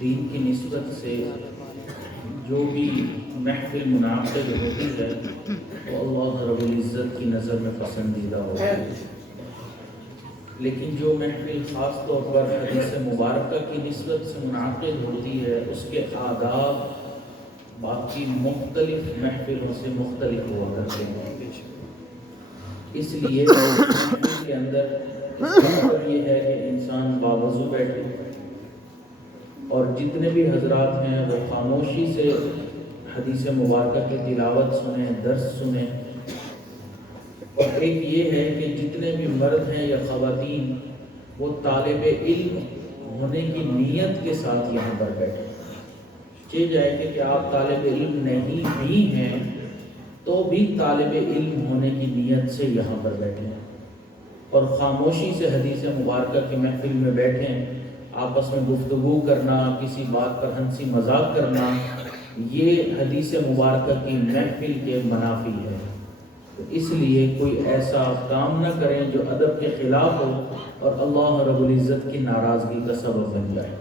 دین کی نسبت سے جو بھی محفل منعقد ہوتی ہے وہ اللہ رب العزت کی نظر میں پسندیدہ ہوتی ہے، لیکن جو محفل خاص طور پر حدیث مبارکہ کی نسبت سے منعقد ہوتی ہے اس کے آداب باقی مختلف محفلوں سے مختلف ہوا کرتے ہیں۔ اس لیے محفل کے اندر اس کا مطلب یہ ہے کہ انسان باوضو بیٹھے اور جتنے بھی حضرات ہیں وہ خاموشی سے حدیث مبارکہ کی تلاوت سنیں، درس سنیں۔ اور ایک یہ ہے کہ جتنے بھی مرد ہیں یا خواتین وہ طالب علم ہونے کی نیت کے ساتھ یہاں پر بیٹھیں۔ چاہے جائے کہ آپ طالب علم نہیں بھی ہیں تو بھی طالب علم ہونے کی نیت سے یہاں پر بیٹھیں اور خاموشی سے حدیث مبارکہ کی محفل میں بیٹھیں۔ آپس میں گفتگو کرنا، کسی بات پر ہنسی مذاق کرنا، یہ حدیث مبارکہ کی محفل کے منافی ہے۔ تو اس لیے کوئی ایسا کام نہ کریں جو ادب کے خلاف ہو اور اللہ رب العزت کی ناراضگی کا سبب بن جائے۔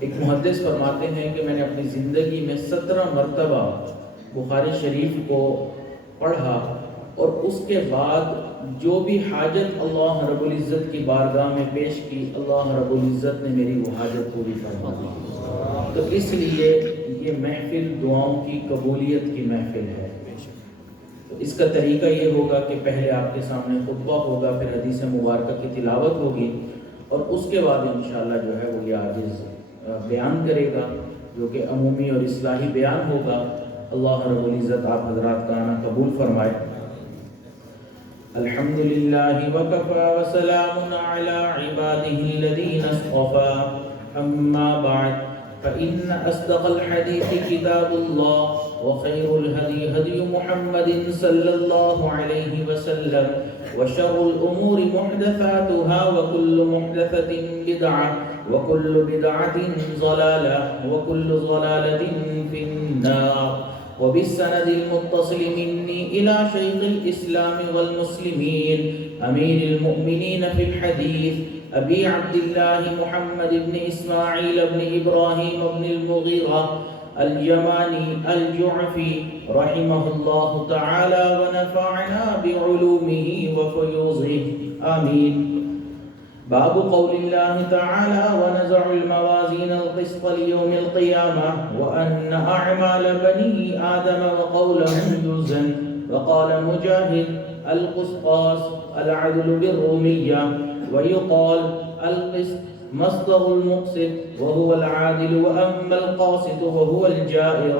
ایک محدث فرماتے ہیں کہ میں نے اپنی زندگی میں 17 مرتبہ بخاری شریف کو پڑھا اور اس کے بعد جو بھی حاجت اللہ رب العزت کی بارگاہ میں پیش کی، اللہ رب العزت نے میری وہ حاجت پوری فرما دی۔ تو اس لیے یہ محفل دعاؤں کی قبولیت کی محفل ہے۔ تو اس کا طریقہ یہ ہوگا کہ پہلے آپ کے سامنے خطبہ ہوگا، پھر حدیث مبارکہ کی تلاوت ہوگی اور اس کے بعد انشاءاللہ جو ہے وہ یہ عاجز بیان کرے گا جو کہ عمومی اور اصلاحی بیان ہوگا۔ اللہ رب العزت آپ حضرات کا آنا قبول فرمائے۔ الحمدللہ وکفی وسلام علی عبادہ الذین اصطفی، اما بعد فإن أصدق الحديث كتاب الله وخير الهدي هدي محمد صلى الله عليه وسلم وشر الأمور محدثاتها وكل محدثة بدعة وكل بدعة ضلالة وكل ضلالة في النار، وبالسند المتصل مني إلى شيخ الإسلام والمسلمين أمير المؤمنين في الحديث أبي عبد الله محمد بن إسماعيل بن إبراهيم بن المغيرة اليماني الجعفي رحمه الله تعالى ونفعنا بعلومه وفيوضه آمين۔ باب قول الله تعالى ونزع الموازين القسط ليوم القيامة وأن أعمال بني آدم وقولهم يوزن، وقال مجاهد القسطاس العدل بالرومية، ويقال القسط مصدر المقسط وهو العادل، وأما القاسط وهو الجائر۔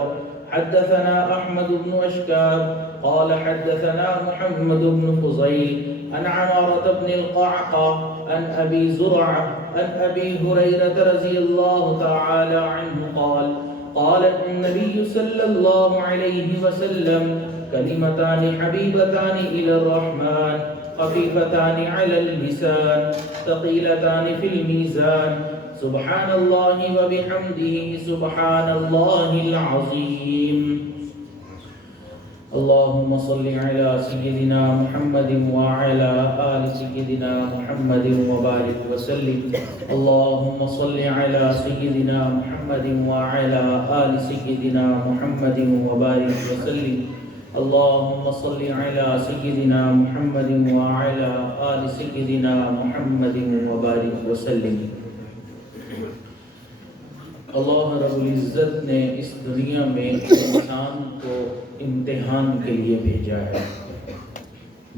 حدثنا أحمد بن أشكاب قال حدثنا محمد بن فضيل عن عمارة بن القعقاع عن أبي زرعة عن أبي هريرة رضي الله تعالى عنه قال قال النبي صلى الله عليه وسلم كلمتان حبيبتان إلى الرحمن خفيفتان على اللسان ثقيلتان في الميزان، سبحان الله وبحمده سبحان الله العظيم۔ اللهم صل على سيدنا محمد وعلى آل سيدنا محمد وبارك وسلم۔ اللهم صل على سيدنا محمد وعلى آل سيدنا محمد وبارك وسلم۔ اللهم صل على سيدنا محمد وعلى آل سيدنا محمد وبارك وسلم۔ اللہ رب العزت نے اس دنیا میں انسان کو امتحان کے لیے بھیجا ہے۔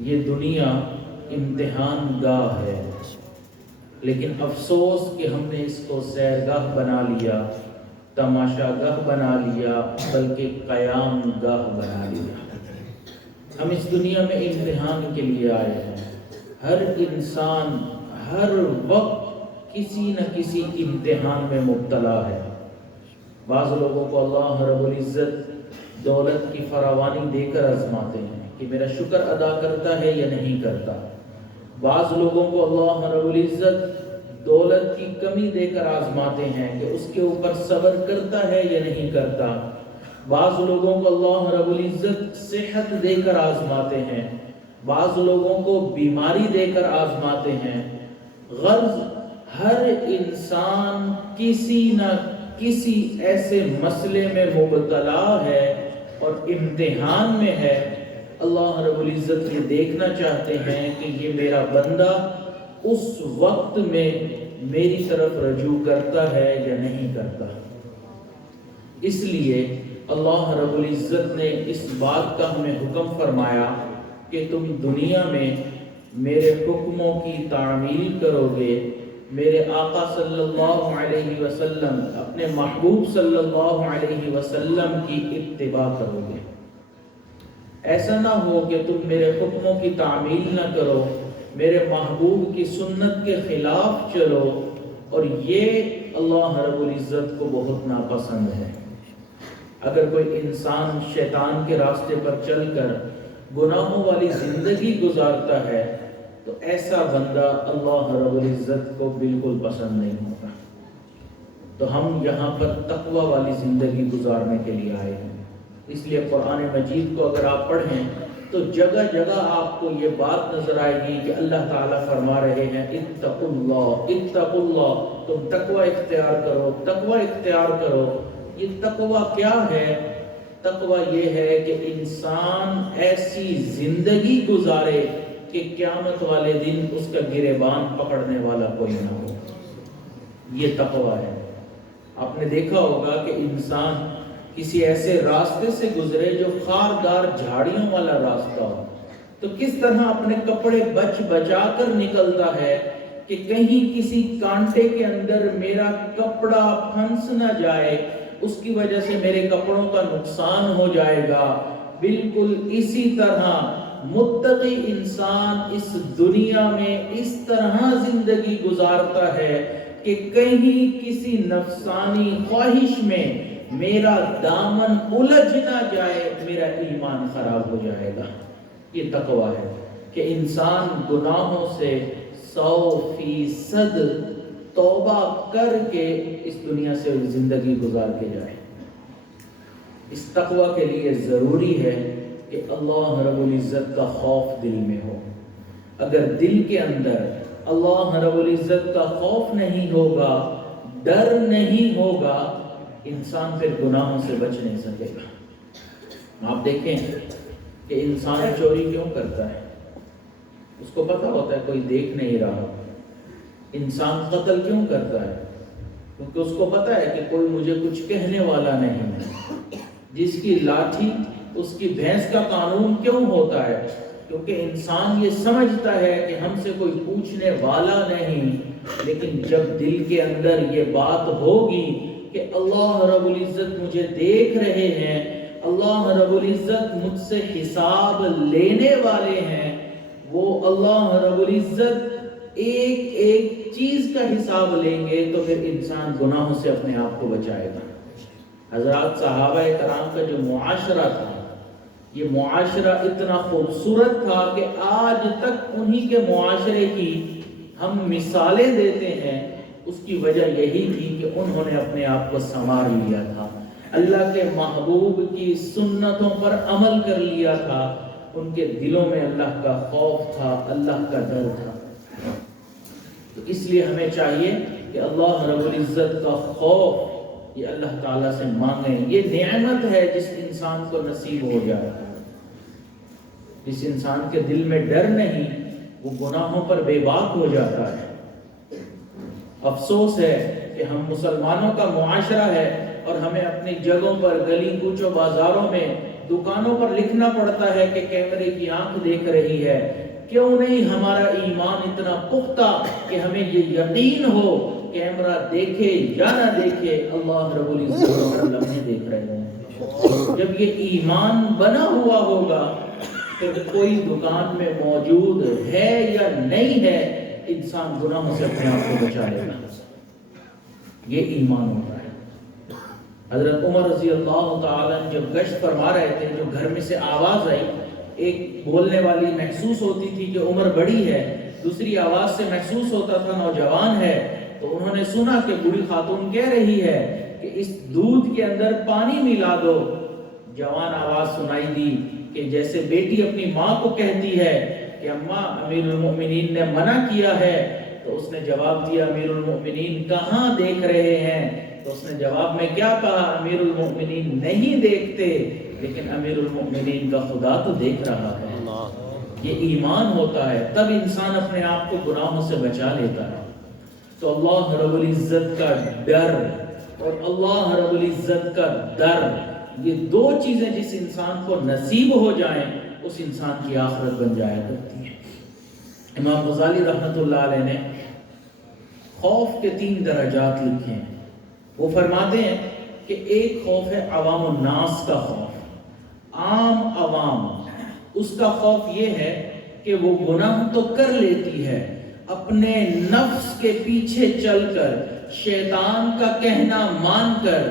یہ دنیا امتحان گاہ ہے، لیکن افسوس کہ ہم نے اس کو سیرگاہ بنا لیا، تماشا گاہ بنا لیا، بلکہ قیام گاہ بنا لیا۔ ہم اس دنیا میں امتحان کے لیے آئے ہیں۔ ہر انسان ہر وقت کسی نہ کسی امتحان میں مبتلا ہے۔ بعض لوگوں کو اللہ رب العزت دولت کی فراوانی دے کر آزماتے ہیں کہ میرا شکر ادا کرتا ہے یا نہیں کرتا۔ بعض لوگوں کو اللہ رب العزت دولت کی کمی دے کر آزماتے ہیں کہ اس کے اوپر صبر کرتا ہے یا نہیں کرتا۔ بعض لوگوں کو اللہ رب العزت صحت دے کر آزماتے ہیں، بعض لوگوں کو بیماری دے کر آزماتے ہیں۔ غرض ہر انسان کسی نہ کسی ایسے مسئلے میں مبتلا ہے اور امتحان میں ہے. اللہ رب العزت یہ دیکھنا چاہتے ہیں کہ یہ میرا بندہ اس وقت میں میری طرف رجوع کرتا ہے یا نہیں کرتا. اس لیے اللہ رب العزت نے اس بات کا ہمیں حکم فرمایا کہ تم دنیا میں میرے حکموں کی تعمیل کرو گے، میرے آقا صلی اللہ علیہ وسلم، اپنے محبوب صلی اللہ علیہ وسلم کی اتباع کرو گے. ایسا نہ ہو کہ تم میرے حکموں کی تعمیل نہ کرو، میرے محبوب کی سنت کے خلاف چلو، اور یہ اللہ رب العزت کو بہت ناپسند ہے. اگر کوئی انسان شیطان کے راستے پر چل کر گناہوں والی زندگی گزارتا ہے تو ایسا بندہ اللہ رب العزت کو بالکل پسند نہیں ہوتا. تو ہم یہاں پر تقوی والی زندگی گزارنے کے لیے آئے ہیں. اس لیے قرآن مجید کو اگر آپ پڑھیں تو جگہ جگہ آپ کو یہ بات نظر آئے گی کہ اللہ تعالیٰ فرما رہے ہیں اتقوا اللہ، اتقوا اللہ، تم تقوی اختیار کرو، تقوی اختیار کرو. یہ تقوی کیا ہے؟ تقوی یہ ہے کہ انسان ایسی زندگی گزارے کہ قیامت والے دن اس کا گریبان پکڑنے والا کوئی نہ ہو. یہ تقوی ہے. آپ نے دیکھا ہوگا کہ انسان کسی ایسے راستے سے گزرے جو خاردار جھاڑیوں والا راستہ ہو تو کس طرح اپنے کپڑے بچا کر نکلتا ہے کہ کہیں کسی کانٹے کے اندر میرا کپڑا پھنس نہ جائے، اس کی وجہ سے میرے کپڑوں کا نقصان ہو جائے گا. بالکل اسی طرح متقی انسان اس دنیا میں اس طرح زندگی گزارتا ہے کہ کہیں کسی نفسانی خواہش میں میرا دامن الجھ نہ جائے، میرا ایمان خراب ہو جائے گا. یہ تقوی ہے کہ انسان گناہوں سے 100% توبہ کر کے اس دنیا سے زندگی گزار کے جائے. اس تقوی کے لیے ضروری ہے کہ اللہ رب العزت کا خوف دل میں ہو. اگر دل کے اندر اللہ رب العزت کا خوف نہیں ہوگا، ڈر نہیں ہوگا، انسان پھر گناہوں سے بچ نہیں سکے گا. آپ دیکھیں کہ انسان چوری کیوں کرتا ہے؟ اس کو پتہ ہوتا ہے کوئی دیکھ نہیں رہا. انسان قتل کیوں کرتا ہے؟ کیونکہ اس کو پتہ ہے کہ کوئی مجھے کچھ کہنے والا نہیں ہے. جس کی لاٹھی اس کی بھینس کا قانون کیوں ہوتا ہے؟ کیونکہ انسان یہ سمجھتا ہے کہ ہم سے کوئی پوچھنے والا نہیں. لیکن جب دل کے اندر یہ بات ہوگی کہ اللہ رب العزت مجھے دیکھ رہے ہیں، اللہ رب العزت مجھ سے حساب لینے والے ہیں، وہ اللہ رب العزت ایک ایک چیز کا حساب لیں گے، تو پھر انسان گناہوں سے اپنے آپ کو بچائے گا. حضرات صحابہ کرام کا جو معاشرہ تھا، یہ معاشرہ اتنا خوبصورت تھا کہ آج تک انہی کے معاشرے کی ہم مثالیں دیتے ہیں. اس کی وجہ یہی تھی کہ انہوں نے اپنے آپ کو سنوار لیا تھا، اللہ کے محبوب کی سنتوں پر عمل کر لیا تھا. ان کے دلوں میں اللہ کا خوف تھا، اللہ کا ڈر تھا. تو اس لیے ہمیں چاہیے کہ اللہ رب العزت کا خوف یہ اللہ تعالیٰ سے مانگیں. یہ نعمت ہے جس انسان کو نصیب ہو جائے. جس انسان کے دل میں ڈر نہیں وہ گناہوں پر بے باک ہو جاتا ہے. افسوس ہے کہ ہم مسلمانوں کا معاشرہ ہے اور ہمیں اپنی جگہوں پر، گلی کوچوں بازاروں میں، دکانوں پر لکھنا پڑتا ہے کہ کیمرے کی آنکھ دیکھ رہی ہے. کیوں نہیں ہمارا ایمان اتنا پختہ کہ ہمیں یہ یقین ہو کیمرہ دیکھے یا نہ دیکھے اللہ رب العزت ہر لمحے دیکھ رہے ہیں. جب یہ ایمان بنا ہوا ہوگا پھر کوئی دکان میں موجود ہے یا نہیں ہے، انسان گناہوں سے اپنے آپ کو بچا لے گا. یہ ایمان ہوتا ہے. حضرت عمر رضی اللہ تعالیٰ جب گشت فرما رہے تھے، جو گھر میں سے آواز آئی، ایک بولنے والی محسوس ہوتی تھی کہ عمر بڑی ہے، دوسری آواز سے محسوس ہوتا تھا نوجوان ہے. تو انہوں نے سنا کہ بوڑھی خاتون کہہ رہی ہے کہ اس دودھ کے اندر پانی ملا دو. جوان آواز سنائی دی کہ جیسے بیٹی اپنی ماں کو کہتی ہے کہ اماں، امیر المؤمنین نے منع کیا ہے تو اس نے جواب دیا امیر المؤمنین کہاں دیکھ رہے ہیں؟ تو اس نے جواب میں کیا کہا؟ امیر المؤمنین نہیں دیکھتے، لیکن امیر المؤمنین کا خدا تو دیکھ رہا ہے۔ یہ ایمان ہوتا ہے، تب انسان اپنے آپ کو گناہوں سے بچا لیتا ہے۔ تو اللہ رب العزت کا ڈر اور اللہ رب العزت کا در، یہ دو چیزیں جس انسان کو نصیب ہو جائیں اس انسان کی آخرت بن جایا کرتی ہے۔ امام غزالی رحمۃ اللہ علیہ نے خوف کے 3 درجات لکھے ہیں۔ وہ فرماتے ہیں کہ ایک خوف ہے عوام الناس کا خوف، عام عوام، اس کا خوف یہ ہے کہ وہ گناہ تو کر لیتی ہے، اپنے نفس کے پیچھے چل کر، شیطان کا کہنا مان کر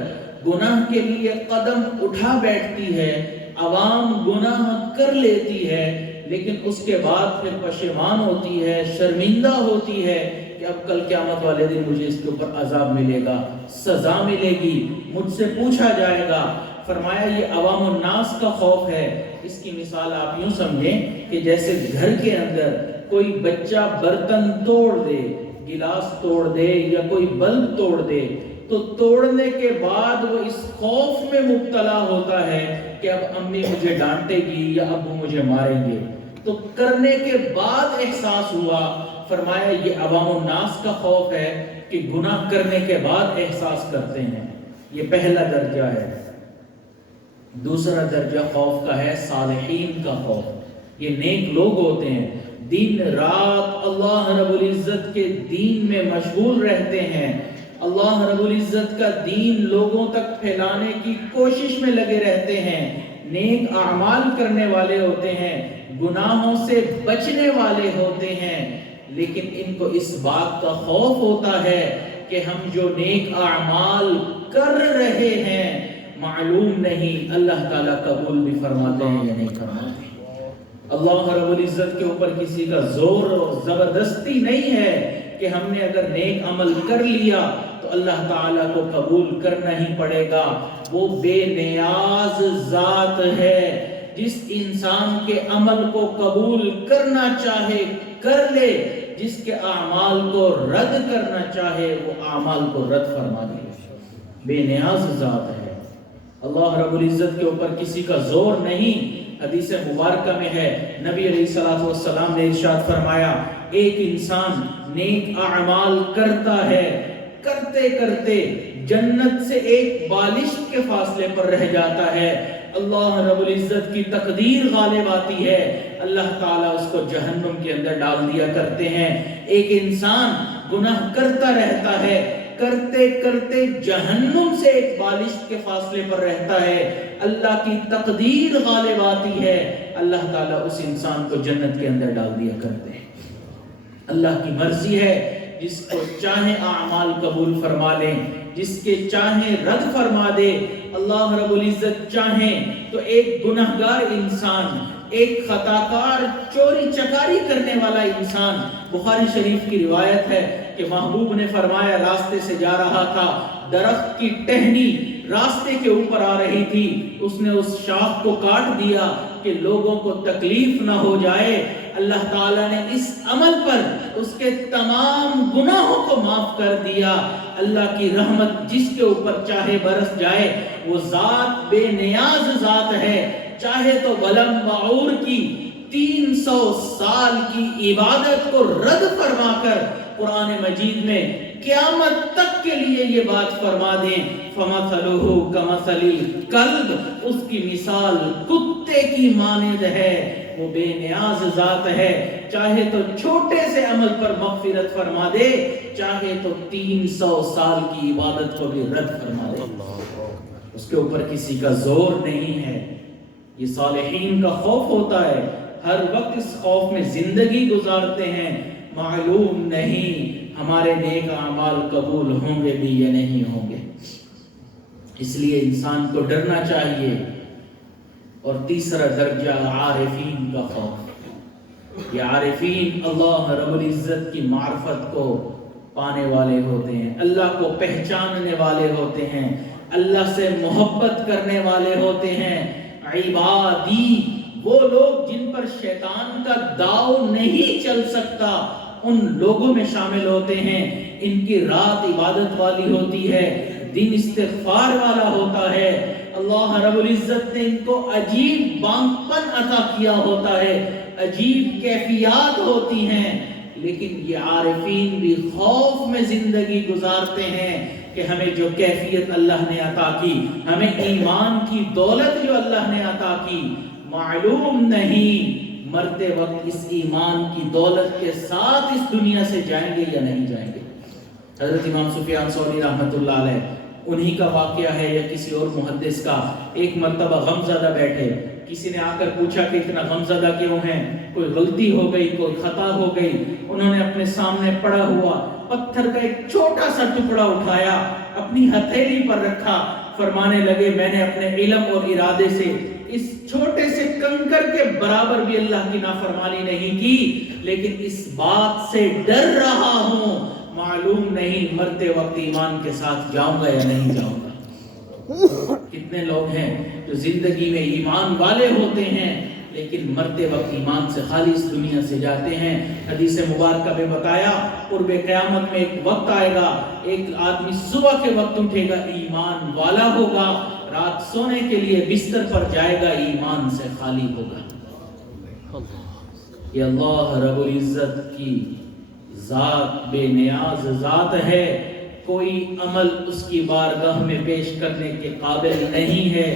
گناہ کے لیے قدم اٹھا بیٹھتی ہے، عوام گناہ کر لیتی ہے، لیکن اس کے بعد پھر پشیمان ہوتی ہے، شرمندہ ہوتی ہے کہ اب کل قیامت والے دن مجھے اس کے اوپر عذاب ملے گا، سزا ملے گی، مجھ سے پوچھا جائے گا۔ فرمایا یہ عوام الناس کا خوف ہے۔ اس کی مثال آپ یوں سمجھیں کہ جیسے گھر کے اندر کوئی بچہ برتن توڑ دے، گلاس توڑ دے یا کوئی بلب توڑ دے، تو توڑنے کے بعد وہ اس خوف میں مبتلا ہوتا ہے کہ اب امی مجھے ڈانٹے گی یا ابو مجھے ماریں گے، تو کرنے کے بعد احساس ہوا۔ فرمایا یہ عوام الناس کا خوف ہے کہ گناہ کرنے کے بعد احساس کرتے ہیں، یہ پہلا درجہ ہے۔ دوسرا درجہ خوف کا ہے صالحین کا خوف، یہ نیک لوگ ہوتے ہیں، دن رات اللہ رب العزت کے دین میں مشغول رہتے ہیں، اللہ رب العزت کا دین لوگوں تک پھیلانے کی کوشش میں لگے رہتے ہیں، نیک اعمال کرنے والے ہوتے ہیں، گناہوں سے بچنے والے ہوتے ہیں، لیکن ان کو اس بات کا خوف ہوتا ہے کہ ہم جو نیک اعمال کر رہے ہیں معلوم نہیں اللہ تعالیٰ قبول بھی فرماتے ہیں یا نہیں فرماتے۔ اللہ رب العزت کے اوپر کسی کا زور اور زبردستی نہیں ہے کہ ہم نے اگر نیک عمل کر لیا تو اللہ تعالیٰ کو قبول کرنا ہی پڑے گا۔ وہ بے نیاز ذات ہے، جس انسان کے عمل کو قبول کرنا چاہے کر لے، جس کے اعمال کو رد کرنا چاہے وہ اعمال کو رد فرما دے، بے نیاز ذات ہے۔ اللہ رب العزت کے اوپر کسی کا زور نہیں۔ حدیث مبارکہ میں ہے نبی علیہ الصلوۃ والسلام نے ارشاد فرمایا ایک انسان نیک اعمال کرتا ہے، کرتے کرتے جنت سے ایک بالش کے فاصلے پر رہ جاتا ہے، اللہ رب العزت کی تقدیر غالب آتی ہے، اللہ تعالیٰ اس کو جہنم کے اندر ڈال دیا کرتے ہیں۔ ایک انسان گناہ کرتا رہتا ہے، کرتے کرتے جہنم سے ایک بالش کے فاصلے پر رہتا ہے، اللہ کی تقدیر غالب آتی ہے، اللہ تعالیٰ اس انسان کو جنت کے اندر ڈال دیا کرتے ہیں۔ اللہ کی مرضی ہے، جس کو چاہے اعمال قبول فرما لیں، جس کے چاہے رد فرما دے۔ اللہ رب العزت چاہیں تو ایک گناہگار انسان، ایک خطاکار، چوری چکاری کرنے والا انسان، بخاری شریف کی روایت ہے کہ محبوب نے فرمایا راستے سے جا رہا تھا، درخت کی ٹہنی راستے کے اوپر آ رہی تھی، اس نے اس شاخ کو کاٹ دیا کہ لوگوں کو تکلیف نہ ہو جائے۔ اللہ تعالیٰ نے اس عمل پر اس کے تمام گناہوں کو معاف کر دیا۔ اللہ کی رحمت جس کے اوپر چاہے برس جائے، وہ ذات بے نیاز ذات ہے، چاہے تو بلم بعور کی 300 سال کی عبادت کو رد فرما کر قرآن مجید میں قیامت تک کے لیے یہ بات فرما دیں فَمَثَلُهُ كَمَثَلِ الْكَلْبِ، اس کی مثال کتے کی مانند ہے، وہ بے نیاز ذات ہے، چاہے تو چھوٹے سے عمل پر مغفرت فرما دے، چاہے تو 300 سال کی عبادت کو بھی رد فرما دے، اس کے اوپر کسی کا زور نہیں ہے۔ یہ صالحین کا خوف ہوتا ہے، ہر وقت اس خوف میں زندگی گزارتے ہیں، معلوم نہیں ہمارے نیک اعمال قبول ہوں گے بھی یا نہیں ہوں گے، اس لیے انسان کو ڈرنا چاہیے۔ اور تیسرا درجہ عارفین کا خوف، یہ عارفین اللہ رب العزت کی معرفت کو پانے والے ہوتے ہیں، اللہ کو پہچاننے والے ہوتے ہیں، اللہ سے محبت کرنے والے ہوتے ہیں۔ عبادی، وہ لوگ جن پر شیطان کا داؤ نہیں چل سکتا، ان لوگوں میں شامل ہوتے ہیں، ان کی رات عبادت والی ہوتی ہے، دن استغفار والا ہوتا ہے۔ اللہ رب العزت نے ان کو عجیب بانگ پن عطا کیا ہوتا ہے، عجیب کیفیات ہوتی ہیں، لیکن یہ عارفین بھی خوف میں زندگی گزارتے ہیں کہ ہمیں جو کیفیت اللہ نے عطا کی، ہمیں ایمان کی دولت جو اللہ نے عطا کی، معلوم نہیں مرتے وقت اس ایمان کی دولت کے ساتھ اس دنیا سے جائیں گے یا نہیں جائیں گے۔ حضرت امام سفیان ثوری رحمۃ اللہ علیہ انہی کا واقعہ ہے یا کسی اور محدث کا، ایک مرتبہ غمزدہ بیٹھے، کسی نے آ کر پوچھا کہ اتنا غمزدہ کیوں ہیں، کوئی غلطی ہو گئی، کوئی خطا ہو گئی۔ انہوں نے اپنے سامنے پڑا ہوا پتھر کا ایک چھوٹا سا ٹکڑا اٹھایا، اپنی ہتھیلی پر رکھا، فرمانے لگے میں نے اپنے علم اور ارادے سے اس چھوٹے سے کنکر کے برابر بھی اللہ کی نافرمانی نہیں کی، لیکن اس بات سے ڈر رہا ہوں معلوم نہیں مرتے وقت ایمان کے ساتھ جاؤں گا یا نہیں جاؤں گا۔ کتنے لوگ ہیں جو زندگی میں ایمان والے ہوتے ہیں لیکن مرتے وقت ایمان سے خالی اس دنیا سے جاتے ہیں۔ حدیث مبارکہ میں بتایا قرب قیامت میں ایک وقت آئے گا، ایک آدمی صبح کے وقت اٹھے گا ایمان والا ہوگا، رات سونے کے لیے بستر پر جائے گا ایمان سے خالی ہوگا۔ یہ اللہ رب العزت کی ذات بے نیاز ذات ہے، کوئی عمل اس کی بارگاہ میں پیش کرنے کے قابل نہیں ہے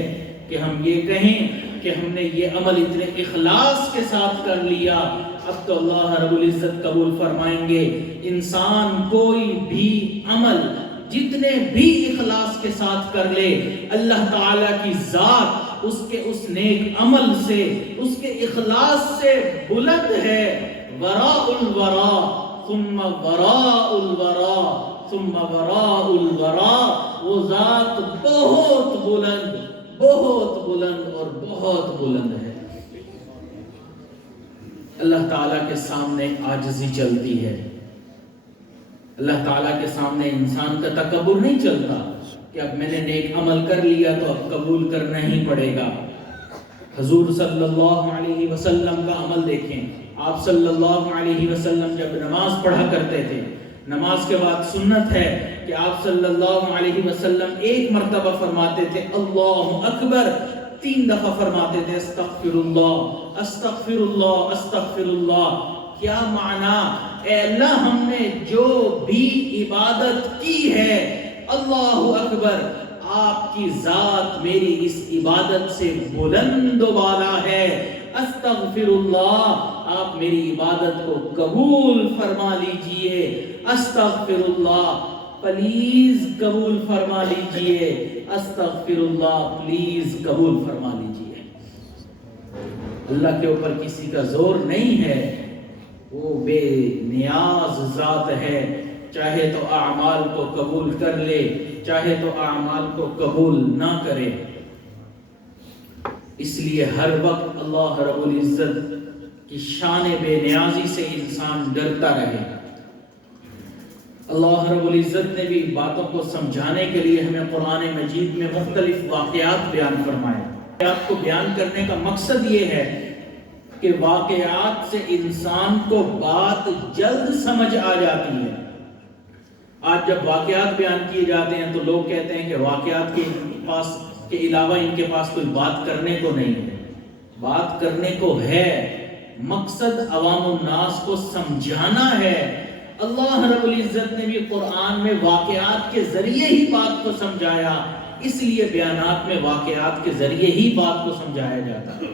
کہ ہم یہ کہیں کہ ہم نے یہ عمل اتنے اخلاص کے ساتھ کر لیا اب تو اللہ رب العزت قبول فرمائیں گے۔ انسان کوئی بھی عمل جتنے بھی اخلاص کے ساتھ کر لے، اللہ تعالیٰ کی ذات اس کے اس نیک عمل سے، اس کے اخلاص سے بلند ہے۔ وراء الورا ثم وراء الورا ثم وراء الورا، وہ ذات بہت بلند، بہت بلند اور بہت بلند ہے۔ اللہ تعالیٰ کے سامنے عاجزی چلتی ہے، اللہ تعالیٰ کے سامنے انسان کا تکبر نہیں چلتا کہ اب میں نے نیک عمل کر لیا تو اب قبول کرنا ہی پڑے گا۔ حضور صلی اللہ علیہ وسلم کا عمل دیکھیں، آپ صلی اللہ علیہ وسلم جب نماز پڑھا کرتے تھے، نماز کے بعد سنت ہے کہ آپ صلی اللہ علیہ وسلم ایک مرتبہ فرماتے تھے اللہ اکبر، 3 دفعہ فرماتے تھے استغفر اللہ استغفر اللہ استغفر اللہ۔ کیا معنی؟ اے اللہ ہم نے جو بھی عبادت کی ہے، اللہ اکبر، آپ کی ذات میری اس عبادت سے بلند و بالا ہے، استغفر اللہ، آپ میری عبادت کو قبول فرما لیجئے، استغفر اللہ، پلیز قبول فرما لیجئے، استغفر اللہ، پلیز قبول فرما لیجئے۔ اللہ کے اوپر کسی کا زور نہیں ہے، وہ بے نیاز ذات ہے، چاہے تو اعمال کو قبول کر لے، چاہے تو اعمال کو قبول نہ کرے۔ اس لیے ہر وقت اللہ رب العزت کی شان بے نیازی سے انسان ڈرتا رہے۔ اللہ رب العزت نے بھی باتوں کو سمجھانے کے لیے ہمیں قرآن مجید میں مختلف واقعات بیان فرمائے۔ واقعات کو بیان کرنے کا مقصد یہ ہے کہ واقعات سے انسان کو بات جلد سمجھ آ جاتی ہے۔ آج جب واقعات بیان کیے جاتے ہیں تو لوگ کہتے ہیں کہ واقعات کے علاوہ ان کے پاس کوئی بات کرنے کو نہیں ہے۔ بات کرنے کو ہے، مقصد عوام الناس کو سمجھانا ہے۔ اللہ رب العزت نے بھی قرآن میں واقعات کے ذریعے ہی بات کو سمجھایا، اس لیے بیانات میں واقعات کے ذریعے ہی بات کو سمجھایا جاتا ہے۔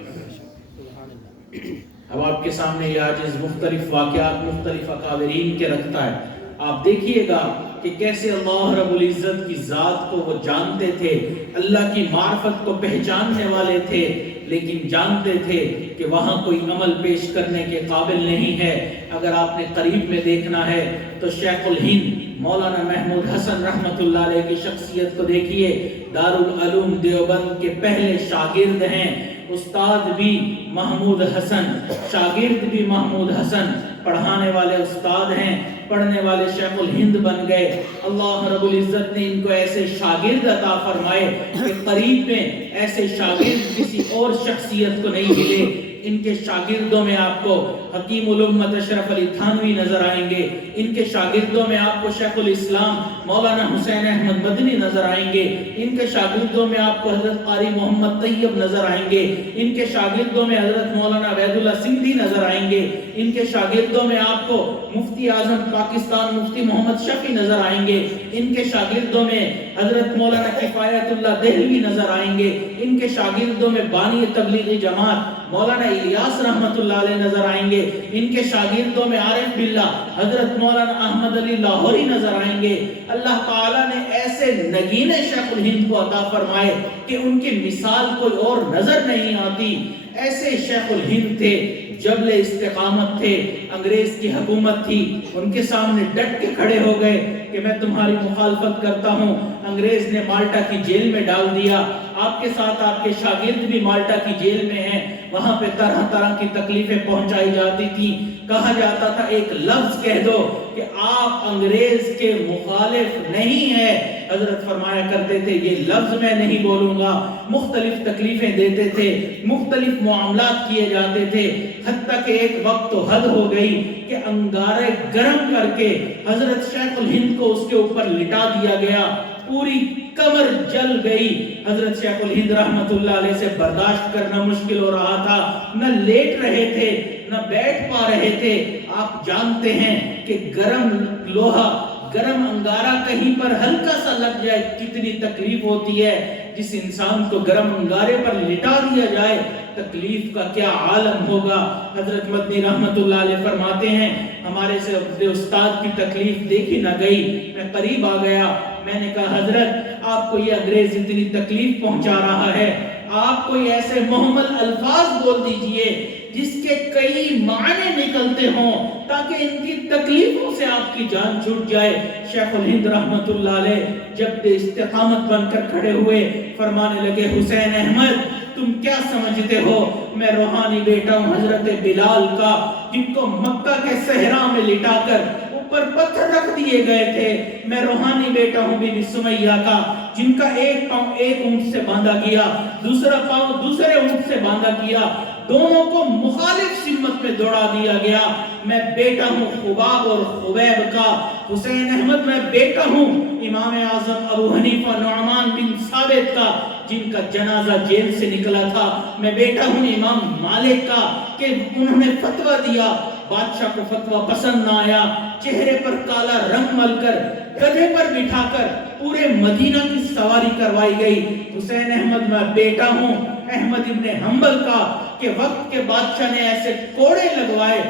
اب آپ کے سامنے یہ عاجز مختلف واقعات مختلف اکابرین کے رکھتا ہے، آپ دیکھیے گا کہ کیسے اللہ رب العزت کی ذات کو وہ جانتے تھے، اللہ کی معرفت کو پہچاننے والے تھے، لیکن جانتے تھے کہ وہاں کوئی عمل پیش کرنے کے قابل نہیں ہے۔ اگر آپ نے قریب میں دیکھنا ہے تو شیخ الہند مولانا محمود حسن رحمۃ اللہ علیہ کی شخصیت کو دیکھیے، دارالعلوم دیوبند کے پہلے شاگرد ہیں، استاد بھی محمود حسن، شاگرد بھی محمود حسن، پڑھانے والے استاد ہیں، پڑھنے والے شیخ الہند بن گئے۔ اللہ رب العزت نے ان کو ایسے شاگرد عطا فرمائے کہ قریب میں ایسے شاگرد کسی اور شخصیت کو نہیں ملے ان کے شاگردوں میں آپ کو حکیم الامت اشرف علی تھانوی نظر آئیں گے، ان کے شاگردوں میں آپ کو شیخ الاسلام مولانا حسین احمد مدنی نظر آئیں گے، ان کے شاگردوں میں آپ کو حضرت قاری محمد طیب نظر آئیں گے، ان کے شاگردوں میں حضرت مولانا عبید اللہ سندھی نظر آئیں گے، ان کے شاگردوں میں آپ کو مفتی اعظم پاکستان مفتی محمد شفیع نظر آئیں گے، ان کے شاگردوں میں حضرت مولانا کفایت اللہ دہلوی نظر آئیں گے، ان کے شاگردوں میں بانی تبلیغی جماعت مولانا الیاس رحمت اللہ علیہ نظر آئیں گے، ان کے شاگردوں میں عارف باللہ حضرت مولانا احمد علی لاہوری نظر آئیں گے۔ اللہ تعالیٰ نے ایسے نگین شیخ الہند کو عطا فرمائے کہ ان کی مثال کوئی اور نظر نہیں آتی۔ ایسے شیخ الہند تھے، جبل استقامت تھے، انگریز کی حکومت تھی، ان کے سامنے ڈٹ کے کھڑے ہو گئے کہ میں تمہاری مخالفت کرتا ہوں۔ انگریز نے مالٹا کی جیل میں ڈال دیا، آپ کے ساتھ آپ کے شاگرد بھی مالٹا کی جیل میں ہیں، وہاں پہ طرح طرح کی تکلیفیں پہنچائی جاتی تھی۔ کہا جاتا تھا ایک لفظ کہہ دو کہ آپ انگریز کے مخالف نہیں ہیں، حضرت فرمایا کرتے تھے یہ لفظ میں نہیں بولوں گا۔ مختلف تکلیفیں دیتے تھے، مختلف معاملات کیے جاتے تھے، حتیٰ کہ ایک وقت تو حد ہو گئی کہ انگارے گرم کر کے حضرت شیخ الہند کو اس کے اوپر لٹا دیا گیا، پوری کمر جل گئی۔ حضرت شیخ الہند رحمت اللہ علیہ سے برداشت کرنا مشکل ہو رہا تھا، نہ لیٹ رہے تھے نہ بیٹھ پا رہے تھے۔ آپ جانتے ہیں کہ گرم لوہا، گرم انگارہ کہیں پر ہلکا سا لگ جائے کتنی تکلیف ہوتی ہے، جس انسان کو گرم انگارے پر لٹا دیا جائے تکلیف کا کیا عالم ہوگا۔ حضرت مدنی رحمت اللہ علیہ فرماتے ہیں ہمارے سے اپنے استاد کی تکلیف دیکھی نہ گئی۔ میں قریب آ گیا، میں نے کہا حضرت آپ کو یہ انگریز اتنی تکلیف پہنچا رہا ہے، آپ کوئی ایسے محمل الفاظ بول دیجئے جس کے کئی معنی نکلتے ہوں تاکہ ان کی تکلیفوں سے آپ کی جان چھوٹ جائے۔ شیخ الہند رحمت اللہ علیہ جب استقامت بن کر کھڑے ہوئے فرمانے لگے حسین احمد تم کیا سمجھتے ہو میں روحانی بیٹا ہوں حضرت بلال کا، جن کو مکہ کے صحرا میں لٹا کر اوپر پتھر رکھ دیے گئے تھے۔ میں روحانی بیٹا ہوں بی بی سمیہ کا، جن کا ایک پاؤں ایک اونٹ سے باندھا گیا، دوسرا پاؤں دوسرے اونٹ سے باندھا گیا، دونوں کو مخالف سمت میں دوڑا دیا گیا۔ میں بیٹا ہوں خباب اور خبیب کا، حسین احمد میں بیٹا ہوں امام اعظم ابو حنیفہ نعمان بن ثابت کا، جن کا جنازہ جیل سے نکلا تھا۔ میں بیٹا ہوں امام مالک کا کہ انہوں نے فتویٰ دیا، بادشاہ کو فتویٰ پسند نہ آیا، چہرے پر کالا رنگ مل کر گدھے پر بٹھا کر پورے مدینہ کی سواری کروائی گئی۔ حسین احمد میں بیٹا ہوں احمد ابن حنبل کا کہ وقت کے بادشاہ نے ایسے کوڑے لگوائے،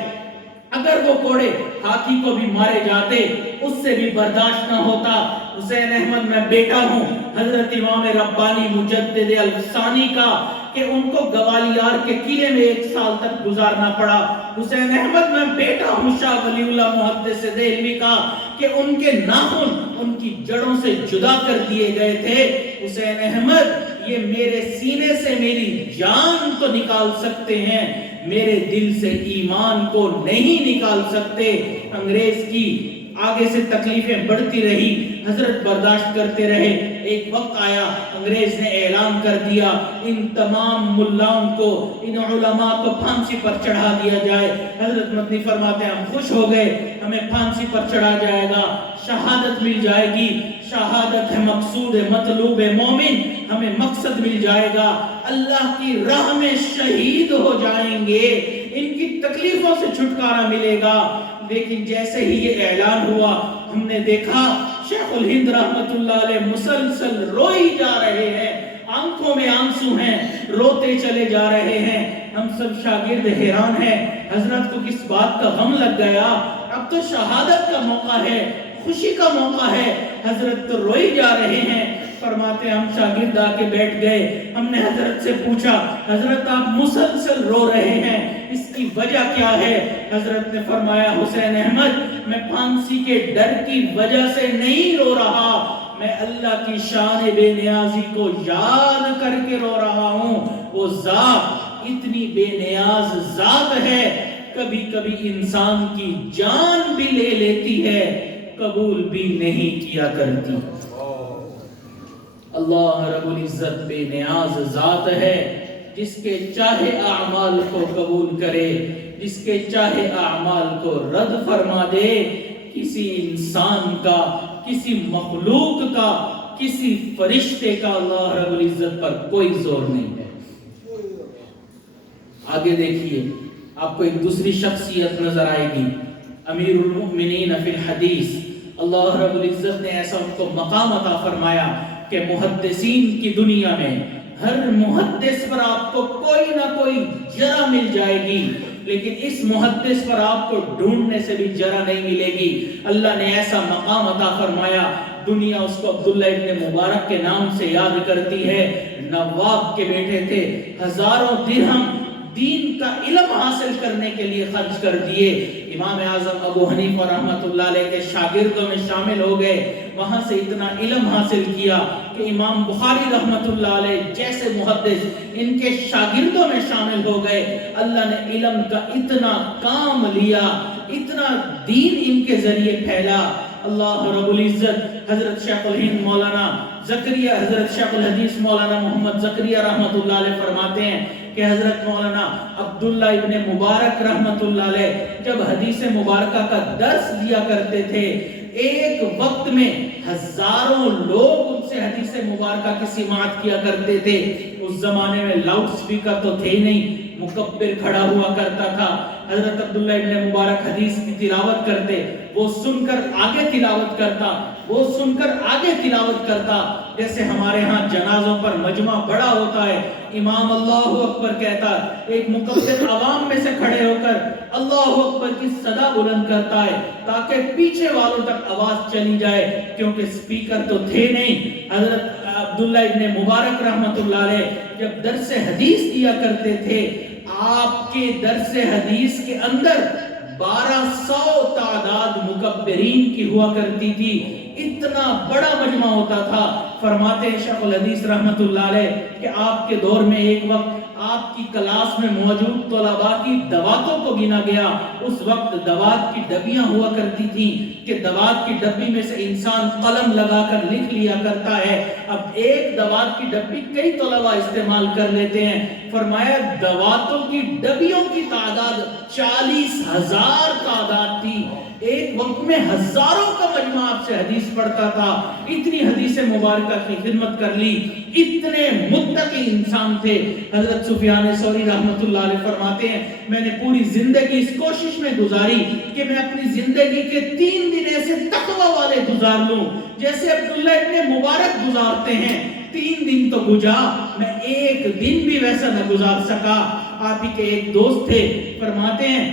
اگر وہ کوڑے ہاتھی کو بھی مارے جاتے اس سے بھی برداشت نہ ہوتا۔ حسین احمد میں بیٹا ہوں حضرت امام ربانی مجدد الثانی کا کہ ان کو گوالیار کے قلعے میں 1 سال تک گزارنا پڑا۔ حسین احمد میں بیٹا ہوں شاہ ولی اللہ محدث دہلوی کا کہ ان کے ناخن ان کی جڑوں سے جدا کر دیے گئے تھے۔ حسین احمد یہ میرے سینے سے میری جان تو نکال سکتے ہیں، میرے دل سے ایمان کو نہیں نکال سکتے۔ انگریز کی آگے سے تکلیفیں بڑھتی رہی، حضرت برداشت کرتے رہے۔ ایک وقت آیا انگریز نے اعلان کر دیا ان تمام ملاؤں کو، ان علماء کو پھانسی پر چڑھا دیا جائے۔ حضرت مدنی فرماتے ہیں ہم خوش ہو گئے، ہمیں پھانسی پر چڑھا جائے گا، شہادت مل جائے گی۔ شہادت ہے مقصود مطلوب مومن، ہمیں مقصد مل جائے گا، اللہ کی راہ میں شہید ہو جائیں گے، ان کی تکلیفوں سے چھٹکارا ملے گا۔ لیکن جیسے ہی یہ اعلان ہوا ہم نے دیکھا شیخ الہند رحمت اللہ علیہ مسلسل روئی جا رہے ہیں، آنکھوں میں آنسو ہیں، روتے چلے جا رہے ہیں۔ ہم سب شاگرد حیران ہیں، حضرت کو کس بات کا غم لگ گیا؟ اب تو شہادت کا موقع ہے، خوشی کا موقع ہے، حضرت تو روئی جا رہے ہیں۔ فرماتے ہم شاگرد آ کے بیٹھ گئے، ہم نے حضرت سے پوچھا حضرت آپ مسلسل رو رہے ہیں، اس کی وجہ کیا ہے؟ حضرت نے فرمایا حسین احمد میں پھانسی کے ڈر کی وجہ سے نہیں رو رہا، میں اللہ کی شان بے نیازی کو یاد کر کے رو رہا ہوں۔ وہ ذات اتنی بے نیاز ذات ہے، کبھی کبھی انسان کی جان بھی لے لیتی ہے، قبول بھی نہیں کیا کرتی۔ اللہ رب العزت بے نیاز ذات ہے، جس کے چاہے اعمال کو قبول کرے، جس کے چاہے اعمال کو رد فرما دے۔ کسی انسان کا، کسی مخلوق کا، کسی فرشتے کا اللہ رب العزت پر کوئی زور نہیں ہے۔ آگے دیکھیے، آپ کو ایک دوسری شخصیت نظر آئے گی، امیر المؤمنین فی الحدیث۔ اللہ رب العزت نے ایسا ان کو مقام عطا فرمایا کہ محدثین کی دنیا میں ہر محدث پر آپ کو کوئی نہ کوئی جرح مل جائے گی، لیکن اس محدث پر آپ کو ڈھونڈنے سے بھی جرح نہیں ملے گی۔ اللہ نے ایسا مقام عطا فرمایا، دنیا اس کو عبداللہ ابن مبارک کے نام سے یاد کرتی ہے۔ نواب کے بیٹے تھے، ہزاروں درہم دین کا علم حاصل کرنے کے لیے خرچ کر دیے۔ امام اعظم ابو حنیفہ رحمۃ اللہ علیہ کے شاگردوں میں شامل ہو گئے، وہاں سے اتنا علم حاصل کیا کہ امام بخاری رحمۃ اللہ علیہ جیسے محدث ان کے شاگردوں میں شامل ہو گئے۔ اللہ نے علم کا اتنا کام لیا، اتنا دین ان کے ذریعے پھیلا۔ اللہ رب العزت حضرت شیخ الہند مولانا زکریا، حضرت شیخ الحدیث مولانا محمد زکریا رحمۃ اللہ علیہ فرماتے ہیں کہ حضرت مولانا عبداللہ ابن مبارک رحمۃ اللہ علیہ جب حدیث مبارکہ کا درس دیا کرتے تھے، ایک وقت میں ہزاروں لوگ ان سے حدیث مبارکہ کی سماعت کیا کرتے تھے۔ اس زمانے میں لاؤڈ سپیکر تو تھے نہیں، مکبر کھڑا ہوا کرتا تھا۔ حضرت عبداللہ ابن مبارک حدیث کی تلاوت کرتے، وہ سن کر آگے تلاوت کرتا، وہ سن کر آگے تلاوت کرتا۔ جیسے ہمارے ہاں جنازوں پر مجمع بڑا ہوتا ہے، امام اللہ اکبر کہتا، ایک مکبر عوام میں سے کھڑے ہو کر اللہ اکبر کی صدا بلند کرتا ہے تاکہ پیچھے والوں تک آواز چلی جائے، کیونکہ سپیکر تو تھے نہیں۔ حضرت عبداللہ ابن مبارک رحمۃ اللہ علیہ جب درس حدیث دیا کرتے تھے، آپ کے درس حدیث کے اندر 1200 تعداد مکبرین کی ہوا کرتی تھی، اتنا بڑا مجمع ہوتا تھا۔ فرماتے ہیں شیخ الحدیث رحمت اللہ علیہ کہ آپ کے دور میں ایک وقت آپ کی کلاس میں موجود طلباء کی دواتوں کو گنا گیا۔ اس وقت دوات کی ڈبیاں ہوا کرتی تھیں کہ دوات کی ڈبی میں سے انسان قلم لگا کر لکھ لیا کرتا ہے۔ اب ایک دوات کی ڈبی کئی طلباء استعمال کر لیتے ہیں۔ فرمایا دواتوں کی ڈبیوں کی تعداد 40,000 تعداد تھی۔ ایک وقت میں ہزاروں کا مجمع آپ سے حدیث پڑھتا تھا، اتنی حدیث مبارکہ کی خدمت کر لی، اتنے متقی انسان تھے۔ حضرت سفیان ثوری رحمۃ اللہ علیہ فرماتے ہیں میں نے پوری زندگی اس کوشش میں گزاری کہ میں اپنی زندگی کے 3 دن ایسے تقوی والے گزار لوں جیسے عبداللہ ابن مبارک گزارتے ہیں۔ 3 دن تو گزا، میں ایک دن بھی ویسا نہ گزار سکا۔ آپ ہی کے ایک دوست تھے، فرماتے ہیں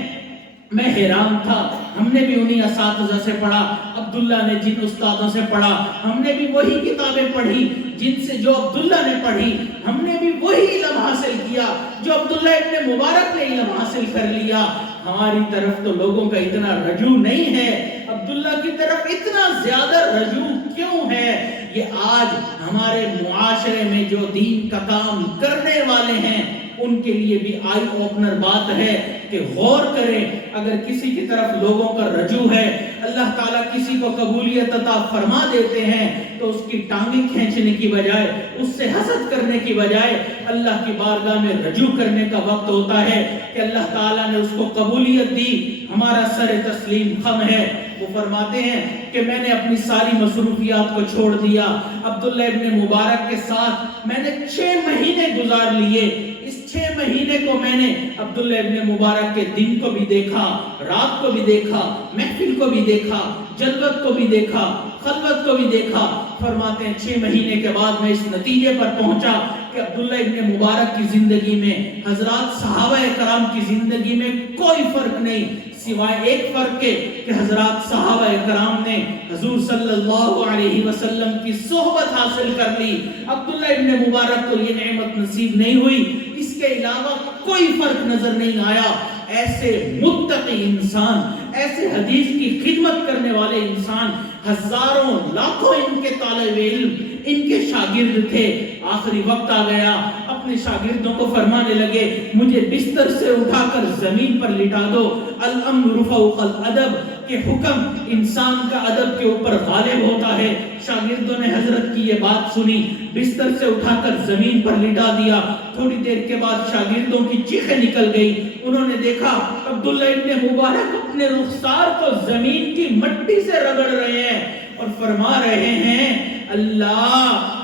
میں حیران تھا، ہم نے بھی انہی اساتذہ سے پڑھا، عبداللہ نے جن استادوں سے پڑھا ہم نے بھی وہی کتابیں پڑھی جن سے جو عبداللہ نے پڑھی، ہم نے بھی وہی علم حاصل کیا جو عبداللہ ابن مبارک نے علم حاصل کر لیا۔ ہماری طرف تو لوگوں کا اتنا رجوع نہیں ہے، عبداللہ کی طرف اتنا زیادہ رجوع کیوں ہے؟ یہ آج ہمارے معاشرے میں جو دین کا کام کرنے والے ہیں ان کے لیے بھی آئی اوپنر بات ہے کہ غور کریں۔ اگر کسی کی طرف لوگوں کا رجوع ہے، اللہ تعالیٰ کسی کو قبولیت عطا فرما دیتے ہیں تو اس کی ٹانگیں کھینچنے کی بجائے، اس سے حسد کرنے کی بجائے اللہ کی بارگاہ میں رجوع کرنے کا وقت ہوتا ہے کہ اللہ تعالیٰ نے اس کو قبولیت دی، ہمارا سر تسلیم خم ہے۔ وہ فرماتے ہیں کہ میں نے اپنی ساری مصروفیات کو چھوڑ دیا، عبداللہ ابن مبارک کے ساتھ میں نے 6 مہینے گزار لیے۔ اس 6 مہینے کو میں نے عبداللہ ابن مبارک کے دن کو بھی دیکھا، رات کو بھی دیکھا، محفل کو بھی دیکھا، جلوت کو بھی دیکھا، خلوت کو بھی دیکھا۔ فرماتے ہیں 6 مہینے کے بعد میں اس نتیجے پر پہنچا کہ عبداللہ ابن مبارک کی زندگی میں حضرات صحابہ کرام کی زندگی میں کوئی فرق نہیں، سوائے ایک فرق کے کہ حضرات صحابہ کرام نے حضور صلی اللہ علیہ وسلم کی صحبت حاصل کر لی۔ عبداللہ ابن مبارک کو یہ نعمت نصیب نہیں ہوئی، اس کے علاوہ کوئی فرق نظر نہیں آیا۔ ایسے متقی انسان، ایسے حدیث کی خدمت کرنے والے انسان، ہزاروں لاکھوں ان کے طالب علم ان کے شاگرد تھے۔ آخری وقت آ گیا، اپنے شاگردوں کو فرمانے لگے مجھے بستر سے اٹھا کر زمین پر لٹا دو، الامر فوق الادب، کہ حکم انسان کا ادب کے اوپر غالب ہوتا ہے۔ شاگردوں نے حضرت کی یہ بات سنی، بستر سے اٹھا کر زمین پر لٹا دیا۔ تھوڑی دیر کے بعد شاگردوں کی چیخیں نکل گئی۔ انہوں نے دیکھا عبداللہ ابن مبارک اپنے رخسار کو زمین کی مٹی سے رگڑ رہے ہیں اور فرما رہے ہیں اللہ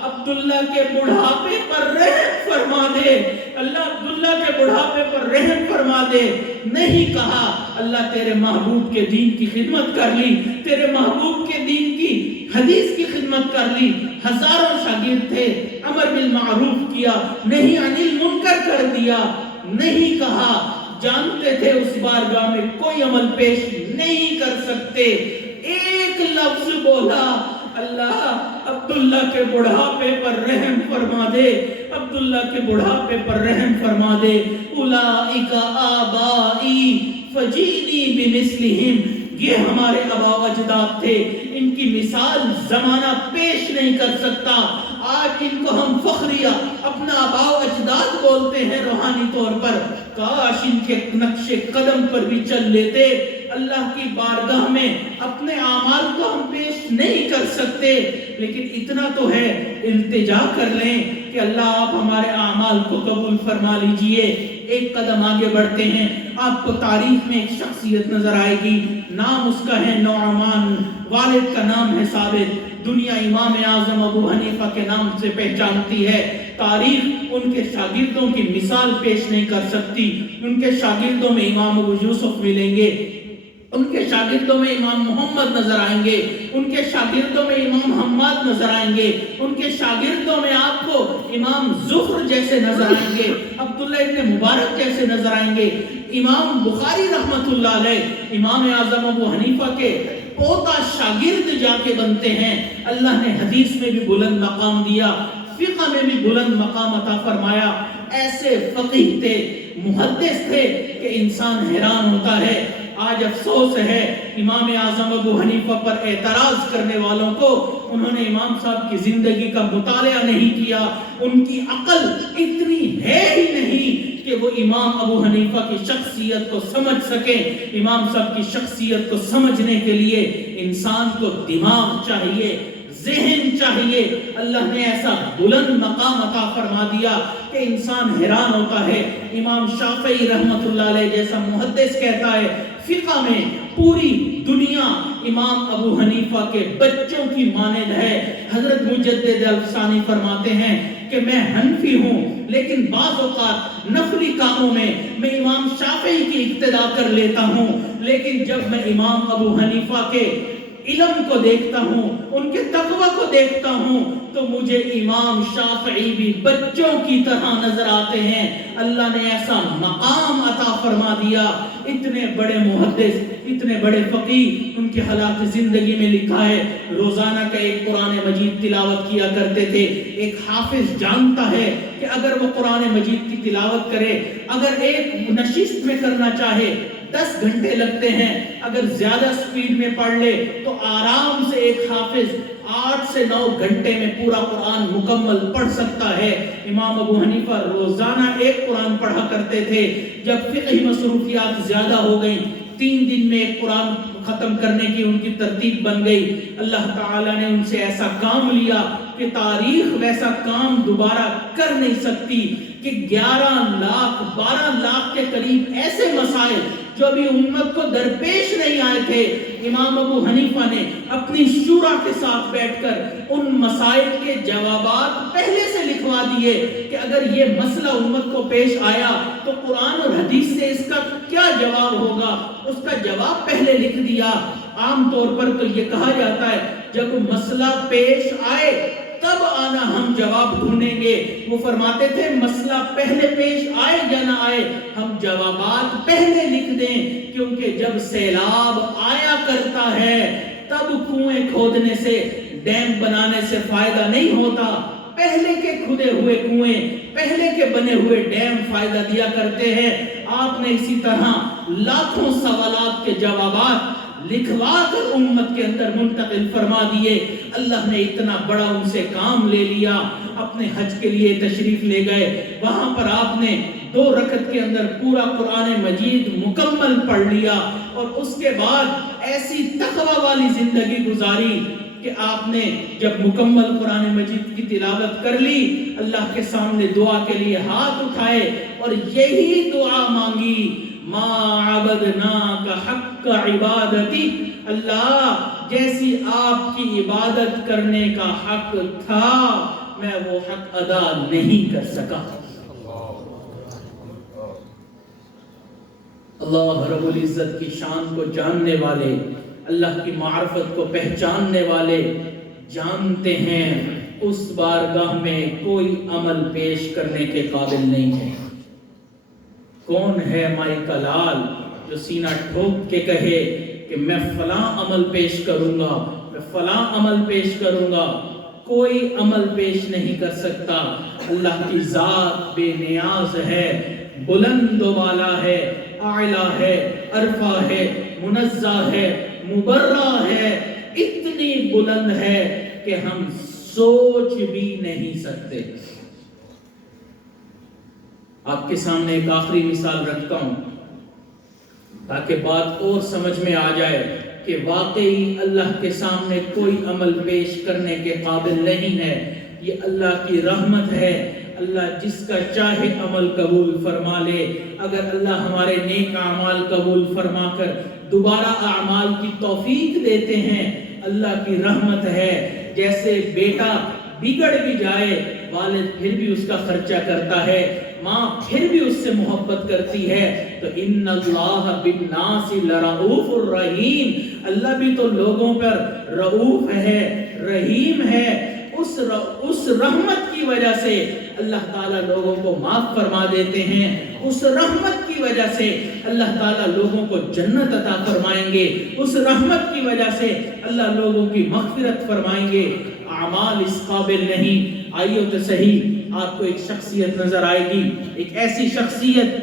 عبداللہ کے بڑھاپے پر رحم فرما دے، اللہ عبداللہ کے بڑھاپے پر رحم فرما دے۔ نہیں کہا اللہ تیرے محبوب کے دین کی خدمت کر لی، تیرے محبوب کے دین کی حدیث کی خدمت کر لی۔ ہزاروں شاگرد تھے، امر بالمعروف کیا، نہی عن المنکر کر دیا۔ نہیں کہا جانتے تھے اس بارگاہ میں کوئی عمل پیش نہیں کر سکتے، ایک لفظ بولا اللہ عبداللہ کے بڑھاپے پر رحم فرما دے، عبداللہ کے بڑھاپے پر رحم فرما دے۔ اولئک آبائی فجئنی بمثلہم، یہ ہمارے آبا و اجداد تھے، ان کی مثال زمانہ پیش نہیں کر سکتا۔ آج ان کو ہم فخریہ اپنا آبا و اجداد بولتے ہیں روحانی طور پر، کاش ان کے نقش قدم پر بھی چل لیتے۔ اللہ کی بارگاہ میں اپنے اعمال کو ہم پیش نہیں کر سکتے، لیکن اتنا تو ہے التجا کر لیں کہ اللہ آپ ہمارے اعمال کو قبول فرما لیجئے۔ ایک قدم آگے بڑھتے ہیں، آپ کو تاریخ میں ایک شخصیت نظر آئے گی، نام اس کا ہے نعمان، والد کا نام ہے ثابت، دنیا امام اعظم ابو حنیفہ کے نام سے پہچانتی ہے۔ تاریخ ان کے شاگردوں کی مثال پیش نہیں کر سکتی۔ ان کے شاگردوں میں امام ابو یوسف ملیں گے، ان کے شاگردوں میں امام محمد نظر آئیں گے، ان کے شاگردوں میں امام حماد نظر آئیں گے، ان کے شاگردوں میں آپ کو امام زہر جیسے نظر آئیں گے، عبداللہ ابن مبارک جیسے نظر آئیں گے، امام بخاری رحمت اللہ علیہ امام اعظم ابو حنیفہ کے پوتا شاگرد جا کے بنتے ہیں۔ اللہ نے حدیث میں بھی بلند مقام دیا، فقہ میں بھی بلند مقام عطا فرمایا۔ ایسے فقیہ تھے، محدث تھے کہ انسان حیران ہوتا ہے۔ آج افسوس ہے امام اعظم ابو حنیفہ پر اعتراض کرنے والوں کو، انہوں نے امام صاحب کی زندگی کا مطالعہ نہیں کیا، ان کی عقل اتنی ہے ہی نہیں کہ وہ امام ابو حنیفہ کی شخصیت کو سمجھ سکیں۔ امام صاحب کی شخصیت کو سمجھنے کے لیے انسان کو دماغ چاہیے، ذہن چاہیے۔ اللہ نے ایسا بلند مقام عطا فرما دیا کہ انسان حیران ہوتا ہے۔ امام شافعی رحمت اللہ علیہ جیسا محدث کہتا ہے فقہ میں پوری دنیا امام ابو حنیفہ کے بچوں کی مانند ہے۔ حضرت مجدد الفسانی فرماتے ہیں کہ میں حنفی ہوں، لیکن بعض اوقات نفلی کاموں میں امام شافعی کی اقتدا کر لیتا ہوں، لیکن جب میں امام ابو حنیفہ کے علم کو دیکھتا ہوں، ان کے تقوی کو دیکھتا ہوں، تو مجھے امام شافعی بھی بچوں کی طرح نظر آتے ہیں۔ اللہ نے ایسا مقام عطا فرما دیا۔ اتنے بڑے محدث، اتنے بڑے فقیہ، ان کے حالات زندگی میں لکھا ہے روزانہ کا ایک قرآن مجید تلاوت کیا کرتے تھے۔ ایک حافظ جانتا ہے کہ اگر وہ قرآن مجید کی تلاوت کرے، اگر ایک نشست میں کرنا چاہے 10 گھنٹے لگتے ہیں، اگر زیادہ سپیڈ میں پڑھ لے تو آرام سے ایک حافظ 8 سے 9 گھنٹے میں پورا قرآن مکمل پڑھ سکتا ہے۔ امام ابو حنیفہ روزانہ ایک قرآن پڑھا کرتے تھے۔ جب فقہی مصروفیات زیادہ ہو گئیں، 3 دن میں ایک قرآن ختم کرنے کی ان کی ترتیب بن گئی۔ اللہ تعالیٰ نے ان سے ایسا کام لیا کہ تاریخ ویسا کام دوبارہ کر نہیں سکتی کہ 11 لاکھ 12 لاکھ کے قریب ایسے مسائل جو ابھی امت کو درپیش نہیں آئے تھے، امام ابو حنیفہ نے اپنی شورا کے ساتھ بیٹھ کر ان مسائل کے جوابات پہلے سے لکھوا دیے کہ اگر یہ مسئلہ امت کو پیش آیا تو قرآن اور حدیث سے اس کا کیا جواب ہوگا، اس کا جواب پہلے لکھ دیا۔ عام طور پر تو یہ کہا جاتا ہے جب مسئلہ پیش آئے تب آنا ہم جواب ڈھونڈیں گے۔ وہ فرماتے تھے مسئلہ پہلے پیش آئے یا نہ آئے، ہم جوابات پہلے لکھ دیں، کیونکہ جب سیلاب آیا کرتا ہے تب کنویں کھودنے سے، ڈیم بنانے سے فائدہ نہیں ہوتا۔ پہلے کے کھدے ہوئے کنویں، پہلے کے بنے ہوئے ڈیم فائدہ دیا کرتے ہیں۔ آپ نے اسی طرح لاکھوں سوالات کے جوابات لکھوا کر امت کے اندر منتقل فرما دیے۔ اللہ نے اتنا بڑا ان سے کام لے لیا۔ اپنے حج کے لیے تشریف لے گئے، وہاں پر آپ نے 2 رکعت کے اندر پورا قرآن مجید مکمل پڑھ لیا، اور اس کے بعد ایسی تقوی والی زندگی گزاری کہ آپ نے جب مکمل قرآن مجید کی تلاوت کر لی اللہ کے سامنے دعا کے لیے ہاتھ اٹھائے اور یہی دعا مانگی، ما عبدناک حق عبادتی، اللہ جیسی آپ کی عبادت کرنے کا حق تھا میں وہ حق ادا نہیں کر سکا۔ اللہ رب العزت کی شان کو جاننے والے، اللہ کی معرفت کو پہچاننے والے جانتے ہیں اس بارگاہ میں کوئی عمل پیش کرنے کے قابل نہیں ہے۔ کون ہے مائی کا لال جو سینہ ٹھوک کے کہے کہ میں فلاں عمل پیش کروں گا، میں فلاں عمل پیش کروں گا؟ کوئی عمل پیش نہیں کر سکتا۔ اللہ کی ذات بے نیاز ہے، بلند و بالا ہے، اعلیٰ ہے، عرفہ ہے، منزہ ہے، مبرہ ہے، اتنی بلند ہے کہ ہم سوچ بھی نہیں سکتے۔ آپ کے سامنے ایک آخری مثال رکھتا ہوں تاکہ بات اور سمجھ میں آ جائے کہ واقعی اللہ کے سامنے کوئی عمل پیش کرنے کے قابل نہیں ہے۔ یہ اللہ کی رحمت ہے، اللہ جس کا چاہے عمل قبول فرما لے۔ اگر اللہ ہمارے نیک اعمال قبول فرما کر دوبارہ اعمال کی توفیق دیتے ہیں، اللہ کی رحمت ہے۔ جیسے بیٹا بگڑ بھی جائے والد پھر بھی اس کا خرچہ کرتا ہے، ماں پھر بھی اس سے محبت کرتی ہے۔ تو ان اللہ بالناس لرؤوف الرحیم، اللہ بھی تو لوگوں پر رؤوف ہے، رحیم ہے۔ اس رحمت کی وجہ سے اللہ تعالیٰ لوگوں کو معاف فرما دیتے ہیں، اس رحمت کی وجہ سے اللہ تعالیٰ لوگوں کو جنت عطا فرمائیں گے، اس رحمت کی وجہ سے اللہ لوگوں کی مغفرت فرمائیں گے۔ اعمال اس قابل نہیں۔ آئیو تو صحیح آپ کو ایک شخصیت نظر آئے گی، ایک ایسی شخصیت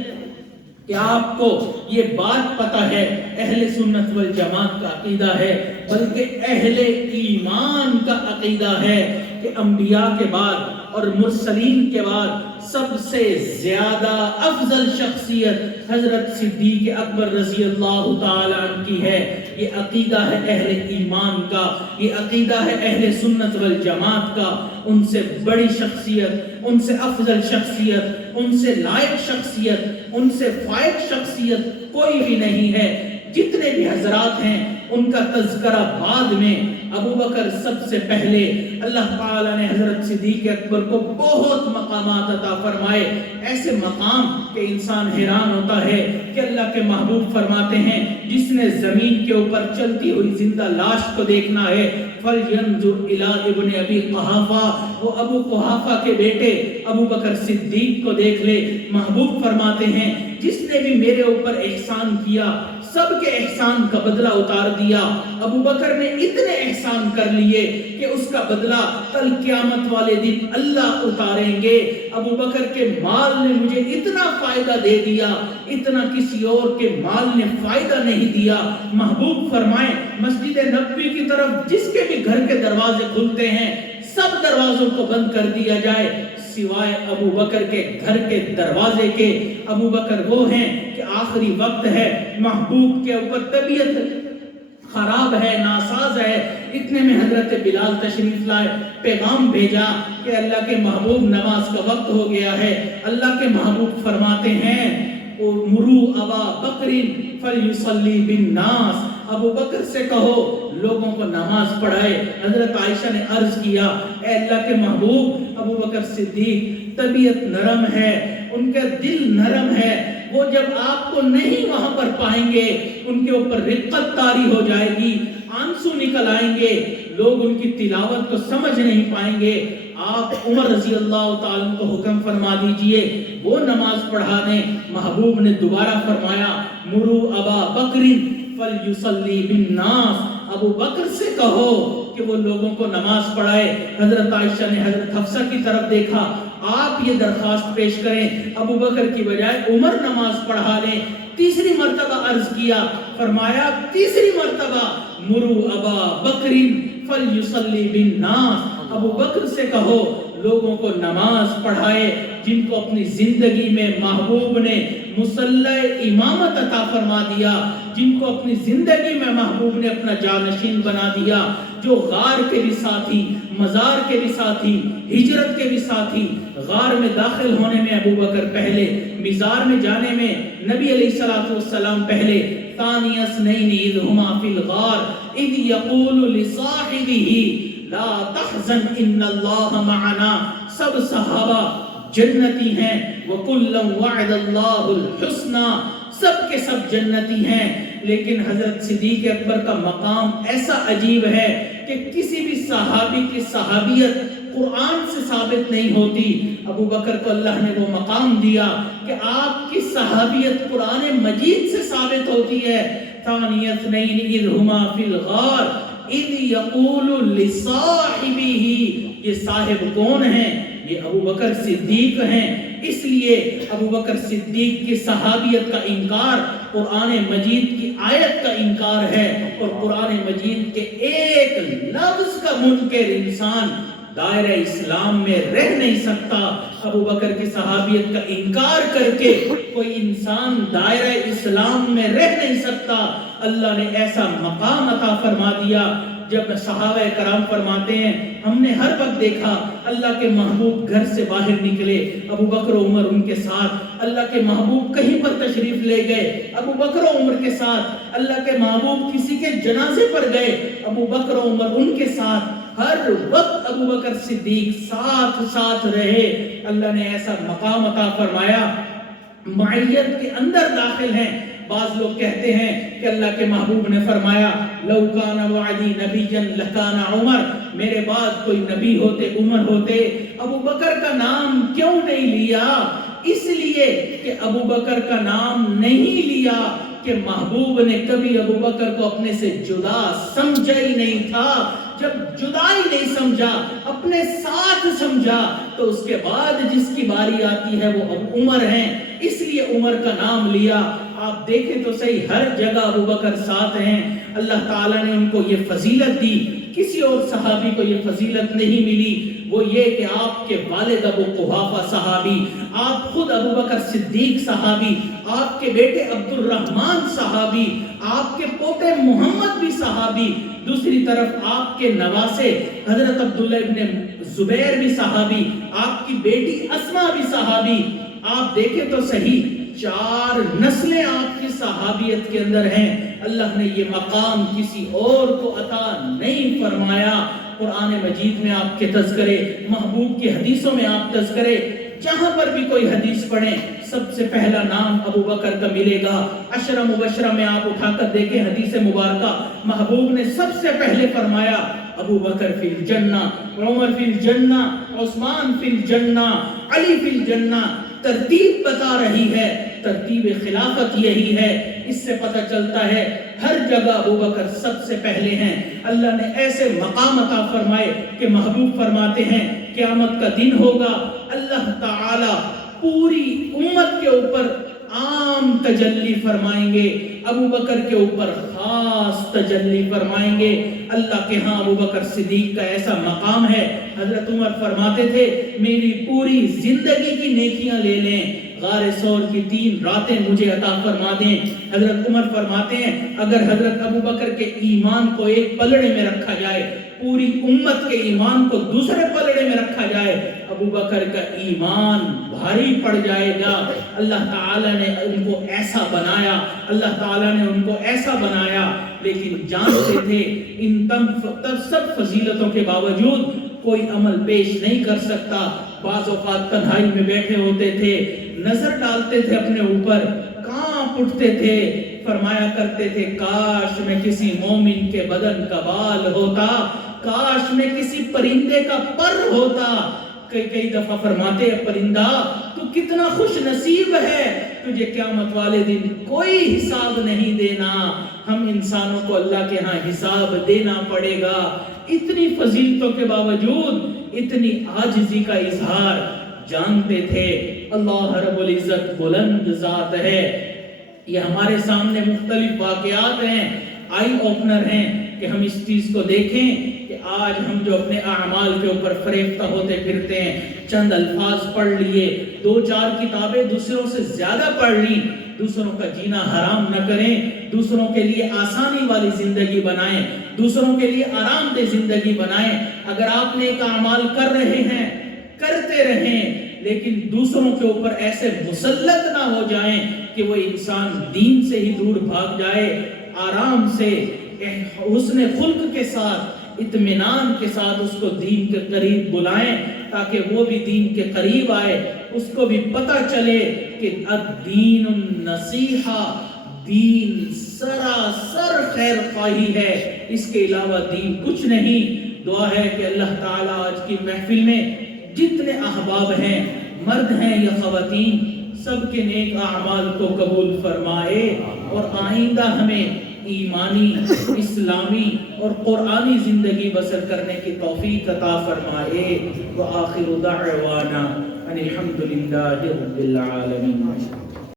کہ آپ کو یہ بات پتہ ہے، اہل سنت والجماعت کا عقیدہ ہے، بلکہ اہل ایمان کا عقیدہ ہے کہ انبیاء کے بعد اور مرسلین کے بعد سب سے زیادہ افضل شخصیت حضرت صدیق اکبر رضی اللہ تعالی عنہ کی ہے۔ یہ عقیدہ ہے اہل ایمان کا، یہ عقیدہ ہے اہل سنت والجماعت کا۔ ان سے بڑی شخصیت، ان سے افضل شخصیت، ان سے لائق شخصیت، ان سے فائق شخصیت کوئی بھی نہیں ہے۔ جتنے بھی حضرات ہیں ان کا تذکرہ بعد میں، ابو بکر سب سے پہلے۔ اللہ تعالیٰ نے حضرت صدیق اکبر کو بہت مقامات عطا فرمائے، ایسے مقام کہ انسان حیران ہوتا ہے کہ اللہ کے محبوب فرماتے ہیں جس نے زمین کے اوپر چلتی ہوئی زندہ لاش کو دیکھنا ہے فَلْيَنْظُرْ إِلَىٰ ابن ابی قحافہ، وہ ابو قحافہ کے بیٹے ابو بکر صدیق کو دیکھ لے۔ محبوب فرماتے ہیں جس نے بھی میرے اوپر احسان کیا سب کے احسان کا بدلہ اتار دیا۔ ابو بکر نے اتنے احسان کر لیے کہ اس کا بدلہ کل قیامت والے دن اللہ اتاریں گے۔ ابو بکر کے مال نے مجھے اتنا فائدہ دے دیا، اتنا کسی اور کے مال نے فائدہ نہیں دیا۔ محبوب فرمائیں مسجد نبوی کی طرف جس کے بھی گھر کے دروازے کھلتے ہیں سب دروازوں کو بند کر دیا جائے سوائے ابو بکر کے گھر کے دروازے کے۔ ابو بکر وہ ہیں کہ آخری وقت ہے، محبوب کے اوپر طبیعت خراب ہے، ناساز ہے، اتنے میں حضرت بلال تشریف لائے، پیغام بھیجا کہ اللہ کے محبوب نماز کا وقت ہو گیا ہے۔ اللہ کے محبوب فرماتے ہیں مرو ابا بکر فلیصلی بالناس، ابو بکر سے کہو لوگوں کو نماز پڑھائے۔ حضرت عائشہ نے عرض کیا اے اللہ کے محبوب، ابو بکر صدیق طبیعت نرم ہے، ان کا دل نرم ہے، وہ جب آپ کو نہیں وہاں پر پائیں گے ان کے اوپر رقت طاری ہو جائے گی، آنسو نکل آئیں گے، لوگ ان کی تلاوت کو سمجھ نہیں پائیں گے۔ آپ عمر رضی اللہ تعالیٰ کو حکم فرما دیجئے وہ نماز پڑھا دیں۔ محبوب نے دوبارہ فرمایا مرو ابا بکر فلیصلی بالناس، ابو بکر سے کہو کہ وہ لوگوں کو نماز پڑھائے۔ حضرت عائشہ نے حضرت حفصہ کی طرف دیکھا، آپ یہ درخواست پیش کریں ابو بکر کی بجائے عمر نماز پڑھا لیں۔ تیسری مرتبہ عرض کیا، فرمایا تیسری مرتبہ مرو ابا بکر فلیصلی بالناس، ابو بکر سے کہو لوگوں کو نماز پڑھائے۔ جن کو اپنی زندگی میں محبوب نے مصلی امامت عطا فرما دیا، جن کو اپنی زندگی میں محبوب نے اپنا جانشین بنا دیا، جو غار کے بھی ساتھی، مزار کے بھی ساتھی، ہجرت کے بھی ساتھی، غار میں داخل ہونے میں ابو بکر پہلے، مزار میں جانے میں نبی علیہ السلام پہلے، ثانی اثنین اذ ہما فی الغار اذ یقول لصاحبہ لا تحزن ان اللہ معنا، سب صحابہ جنتی ہیں، وَكُلًّا وَعَدَ اللَّهُ الْحُسْنَى، سب کے سب جنتی ہیں، لیکن حضرت صدیق اکبر کا مقام ایسا عجیب ہے کہ کسی بھی صحابی کی صحابیت قرآن سے ثابت نہیں ہوتی۔ ابو بکر کو اللہ نے وہ مقام دیا کہ آپ کی صحابیت قرآن مجید سے ثابت ہوتی ہے۔ ثانی اثنین اذ ہما فی الغار اذ یقول لصاحبہ، یہ صاحب کون ہیں؟ یہ ابو بکر صدیق ہیں۔ اس لیے ابو بکر صدیق کی صحابیت کا انکار قرآن مجید کی آیت کا انکار ہے، اور قرآن مجید کے ایک لفظ کا منکر انسان دائرہ اسلام میں رہ نہیں سکتا۔ ابو بکر کی صحابیت کا انکار کر کے کوئی انسان دائرہ اسلام میں رہ نہیں سکتا۔ اللہ نے ایسا مقام عطا فرما دیا۔ جب صحابہ کرام فرماتے ہیں ہم نے ہر وقت دیکھا اللہ کے محبوب گھر سے باہر نکلے، ابو بکر و عمر ان کے ساتھ، اللہ کے محبوب کہیں پر تشریف لے گئے، ابو بکر و عمر کے ساتھ، اللہ کے محبوب کسی کے جنازے پر گئے، ابو بکر و عمر ان کے ساتھ، ہر وقت ابو بکر صدیق ساتھ ساتھ رہے۔ اللہ نے ایسا مقام عطا فرمایا، معیت کے اندر داخل ہیں۔ بعض لوگ کہتے ہیں کہ اللہ کے محبوب نے فرمایا لو کان وعدی نبیا لکان عمر، میرے بعد کوئی نبی ہوتے عمر ہوتے۔ ابو بکر کا نام کیوں نہیں لیا؟ اس لیے کہ ابو بکر کا نام نہیں لیا کہ محبوب نے کبھی ابو بکر کو اپنے سے جدا سمجھا ہی نہیں تھا۔ جب جدائی نہیں سمجھا، اپنے ساتھ سمجھا، تو اس کے بعد جس کی باری آتی ہے وہ اب عمر ہیں، اس لیے عمر کا نام لیا۔ آپ دیکھیں تو صحیح ہر جگہ ابو بکر ساتھ ہیں۔ اللہ تعالیٰ نے ان کو یہ فضیلت دی، کسی اور صحابی کو یہ فضیلت نہیں ملی، وہ یہ کہ آپ کے والد ابو قحافہ صحابی، آپ خود ابو بکر صدیق صحابی، آپ کے بیٹے عبد الرحمن صحابی، آپ کے پوتے محمد بھی صحابی، دوسری طرف آپ کے نواسے حضرت عبداللہ ابن زبیر بھی صحابی، آپ کی بیٹی اسما بھی صحابی۔ آپ دیکھیں تو صحیح 4 نسلیں آپ کی صحابیت کے اندر ہیں۔ اللہ نے یہ مقام کسی اور کو عطا نہیں فرمایا۔ قرآن مجید میں آپ کے تذکرے، محبوب کی حدیثوں میں آپ تذکرے، جہاں پر بھی کوئی حدیث پڑھیں سب سے پہلا نام ابو بکر کا ملے گا۔ عشرہ مبشرہ میں آپ اٹھا کر دیکھیں حدیث مبارکہ، محبوب نے سب سے پہلے فرمایا ابو بکر فی الجنہ، عمر فی الجنہ، عثمان فی الجنہ، علی فی الجنہ۔ ترتیب بتا رہی ہے، ترتیب خلافت یہی ہے۔ اس سے پتہ چلتا ہے ہر جگہ ابو بکر سب سے پہلے ہیں۔ اللہ نے ایسے مقام عطا فرمائے کہ محبوب فرماتے ہیں قیامت کا دن ہوگا، اللہ تعالی پوری امت کے اوپر عام تجلی فرمائیں گے، ابو بکر کے اوپر خاص تجلی فرمائیں گے۔ اللہ کے ہاں ابو بکر صدیق کا ایسا مقام ہے، حضرت عمر فرماتے تھے میری پوری زندگی کی نیکیاں لے لیں، غار ثور کی 3 راتیں مجھے عطا فرما دیں۔ حضرت عمر فرماتے ہیں اگر حضرت ابو بکر کے ایمان کو ایک پلڑے میں رکھا جائے، پوری امت کے ایمان کو دوسرے پلڑے میں رکھا جائے، ابو بکر کا ایمان بھاری پڑ جائے گا۔ اللہ تعالیٰ نے ان کو ایسا بنایا، اللہ تعالیٰ نے ان کو ایسا بنایا، لیکن جانتے تھے ان سب فضیلتوں کے باوجود کوئی عمل پیش نہیں کر سکتا۔ بعض اوقات تنہائی میں بیٹھے ہوتے تھے، نظر ڈالتے تھے اپنے اوپر، کانپ اٹھتے تھے، فرمایا کرتے تھے کاش میں کسی مومن کے بدن کا بال ہوتا، کاش میں کسی پرندے کا پر ہوتا۔ کئی دفعہ فرماتے ہیں پرندہ تو کتنا خوش نصیب ہے، تجھے قیامت والے دن کوئی حساب نہیں دینا، ہم انسانوں کو اللہ کے ہاں حساب دینا پڑے گا۔ اتنی فضیلتوں کے باوجود اتنی عاجزی کا اظہار، جانتے تھے اللہ رب العزت بلند ذات ہے۔ یہ ہمارے سامنے مختلف واقعات ہیں، آئی اوپنر ہیں کہ ہم اس چیز کو دیکھیں کہ آج ہم جو اپنے اعمال کے اوپر فریفتہ ہوتے پھرتے ہیں، چند الفاظ پڑھ لیے، 2-4 کتابیں دوسروں سے زیادہ پڑھ لی، دوسروں کا جینا حرام نہ کریں، دوسروں کے لیے آسانی والی زندگی بنائیں، دوسروں کے لیے آرام دہ زندگی بنائیں۔ اگر آپ نیک اعمال کر رہے ہیں کرتے رہیں، لیکن دوسروں کے اوپر ایسے مسلط نہ ہو جائیں کہ وہ انسان دین سے ہی دور بھاگ جائے۔ آرام سے حسن خلق کے ساتھ اطمینان کے ساتھ اس کو دین کے قریب بلائیں تاکہ وہ بھی دین کے قریب آئے، اس کو بھی پتہ چلے کہ الدین النصیحہ، دین سراسر خیر خواہی ہے، اس کے علاوہ دین کچھ نہیں۔ دعا ہے کہ اللہ تعالیٰ آج کی محفل میں جتنے احباب ہیں، مرد ہیں یا خواتین، سب کے نیک اعمال کو قبول فرمائے اور آئندہ ہمیں ایمانی، اسلامی اور قرآنی زندگی بسر کرنے کی توفیق عطا فرمائے۔ وآخر دعوانا ان الحمد للہ رب العالمین۔